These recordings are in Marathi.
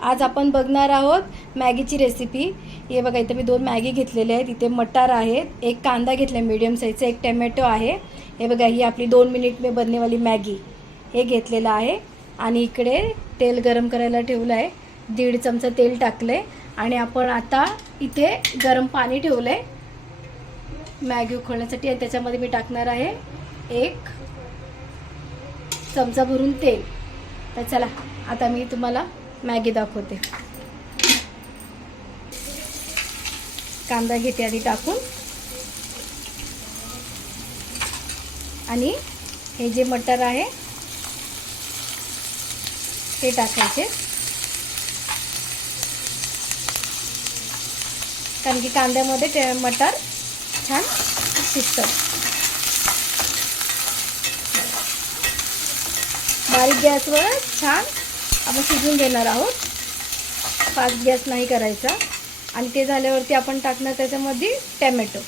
आज आपण बघणार आहोत मॅगीची रेसिपी। हे बघा, इथे मी 2 मॅगी घेतलेले आहेत, इथे मटार आहेत, एक कांदा घेतला मीडियम साईजचा, एक टोमॅटो आहे। हे बघा, ही आपली 2 मिनिट में बनने वाली मॅगी हे घेतलेलं आहे। आणि इकडे तेल गरम करायला ठेवलं आहे, 1.5 चमचा तेल टाकले आणि आपण आता इथे गरम पाणी ठेवले मॅगी उकळण्यासाठी आणि त्याच्यामध्ये मी टाकणार आहे 1 चमचा भरून तेल। तर चला आता मी तुम्हाला मॅगी दाखवते। कांदा घेते आधी टाकून आणि हे जे मटर आहे ते टाकायचे, कारण की कांद्यामध्ये मटर छान शिजतं। बारीक गॅसवर छान आपण शिजून घेणार आहोत, फास्ट गॅस नाही करायचा। आणि ते झाल्यावरती आपण टाकणार त्याच्यामध्ये टोमॅटो।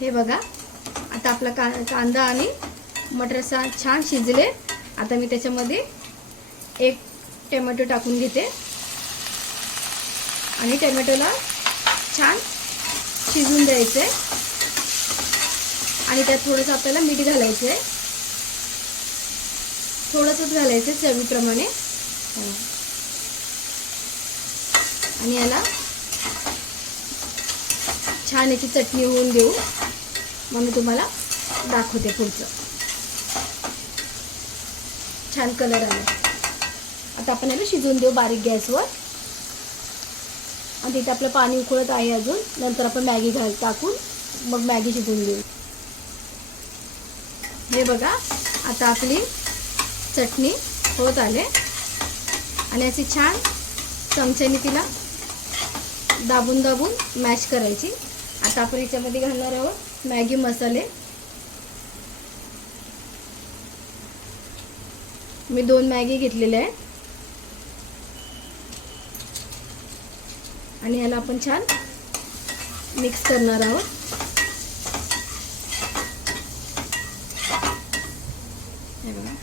हे बघा, आता आपला कांदा आणि मटर छान शिजले। आता मी त्याच्यामध्ये 1 टोमॅटो टाकून घेते आणि टोमॅटोला छान शिजून द्यायचं आहे आणि त्यात थोडंसं आपल्याला मीठ घालायचं आहे, थोडंसंच घालायचं चवीप्रमाणे। आणि याला छान याची चटणी होऊन देऊ, मग मी तुम्हाला दाखवते पुढचं। छान कलर आला, आता आपण याला शिजवून देऊ बारीक गॅसवर। आणि तिथे आपलं पाणी उकळत आहे अजून, नंतर आपण मॅगी टाकून मग मॅगी शिजवून देऊ। हे बघा, आता आपली चटणी होत आले आणि अशी छान चमच्याने तिला दाबून दाबून मॅश करायची। आता आपण याच्यामध्ये घालणार आहोत मॅगी मसाले। मी 2 मॅगी घेतलेले आहे आणि याला आपण छान मिक्स करणार आहोत। हे बघा,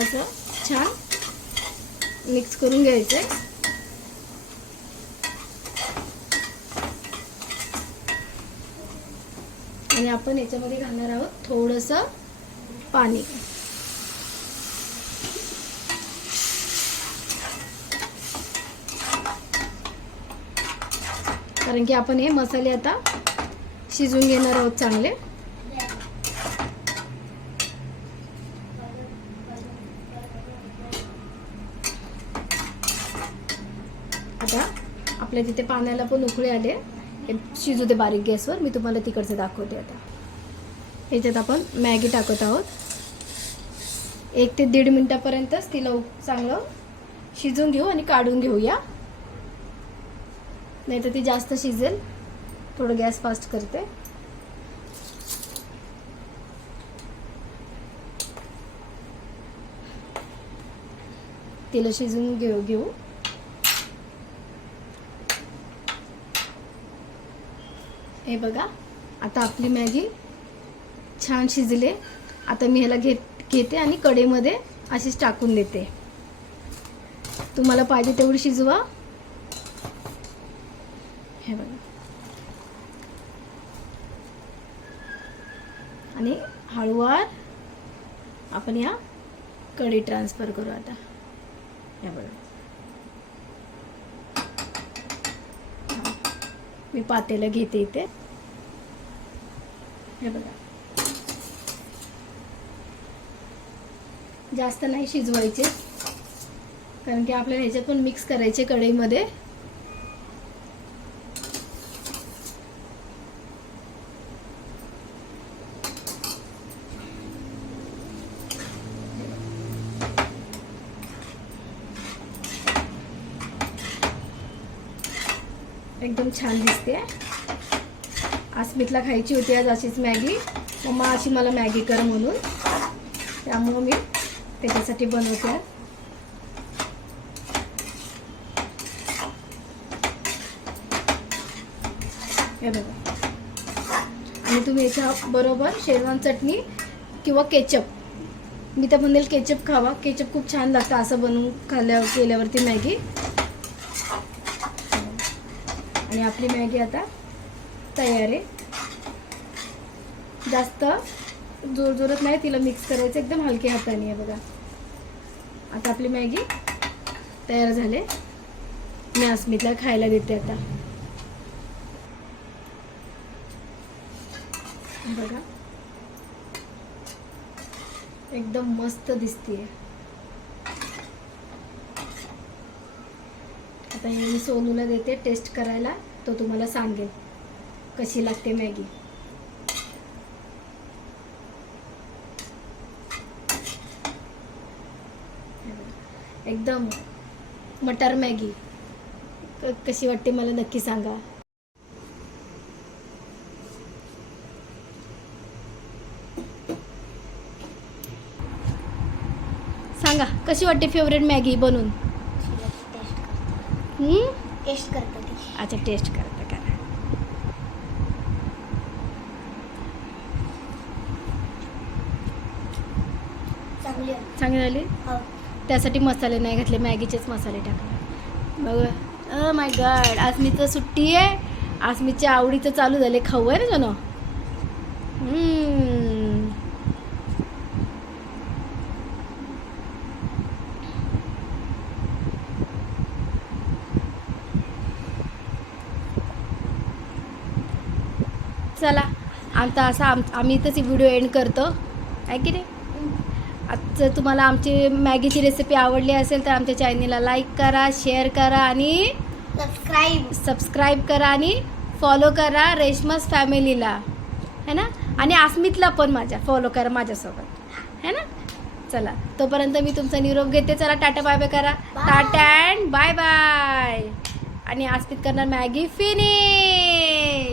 असं छान मिक्स करून घ्यायचं आहे। आणि आपण याच्यामध्ये घालणार आहोत थोडंसं पाणी, कारण की आपण हे मसाले आता शिजवून घेणार आहोत चांगले। आता आपल्या तिथे पाण्याला पण उकळी आले, हे शिजू दे बारीक गॅसवर, मी तुम्हाला तिकडचं दाखवते। आता ह्याच्यात आपण मॅगी टाकत आहोत, 1 ते 1.5 मिनिटापर्यंतच तिला चांगलं शिजून घेऊ आणि काढून घेऊया, नाही तर ती जास्त शिजेल। थोडं गॅस फास्ट करते। तिला शिजून घेऊ। हे बघा, आता आपली मॅगी छान शिजले। आता मी ह्याला घेते आणि कढईमध्ये अशीच टाकून देते। तुम्हाला पाहिजे तेवढी शिजवा। हे बघा, आणि हळूवार आपण या कढई ट्रान्सफर करू आता। हे बघा, मी पातेलं घेते इथे। हे बघा, जास्त नाही शिजवायचे, कारण की आपल्याला ह्याच्यात पण मिक्स करायचे कढईमध्ये। एकदम छान दिसते। आस्मितला खायची होती आज अशीच मॅगी, मम्मा अशी मला मॅगी कर म्हणून, त्यामुळे मी त्याच्यासाठी बनवते। हे बघा, आणि तुम्ही याच्या बरोबर शेजवान चटणी किंवा केचप मी तर म्हणेल केचप खावा, केचप खूप छान लागतं असं बनवून केल्यावरती मॅगी. आणि आपली मॅगी आता तयार आहे. जास्त जोरजोरात नाही तिला मिक्स करायचं, एकदम हलक्या हाताने आहे बघा. आता आपली मॅगी तयार झाले. मी अस्मितला खायला देते आता. बघा एकदम मस्त दिसतीये. आता हे मी सोनूला देते टेस्ट करायला, तो तुम्हाला सांगेल कशी लागते मॅगी. एकदम मटार मॅगी कशी वाटते मला नक्की सांगा. सांगा कशी वाटते फेवरेट मॅगी बनवून. टेस्ट करतो. अच्छा टेस्ट करता करा. चांगली झाली. त्यासाठी मसाले नाही घातले, मॅगीचेच मसाले टाकले. बघा माय गॉड, आज मी तर सुट्टी आहे. आज मीच्या आवडीचं चालू झाले खाऊ आहे ना जण. चला आता असा आम्ही इथंच व्हिडिओ एंड करतो आहे की नाही. जर तुम्हाला आमची मॅगीची रेसिपी आवडली असेल तर आमच्या चॅनलला लाईक करा, शेअर करा आणि सबस्क्राईब करा आणि फॉलो करा रेशमास फॅमिलीला है ना. आणि अस्मितला पण माझ्या फॉलो करा माझ्यासोबत है ना. चला तोपर्यंत मी तुमचा निरोप घेते. चला टाटा बाय बाय करा. Tata and bye bye. आणि अस्मित करणार मॅगी फिनिश.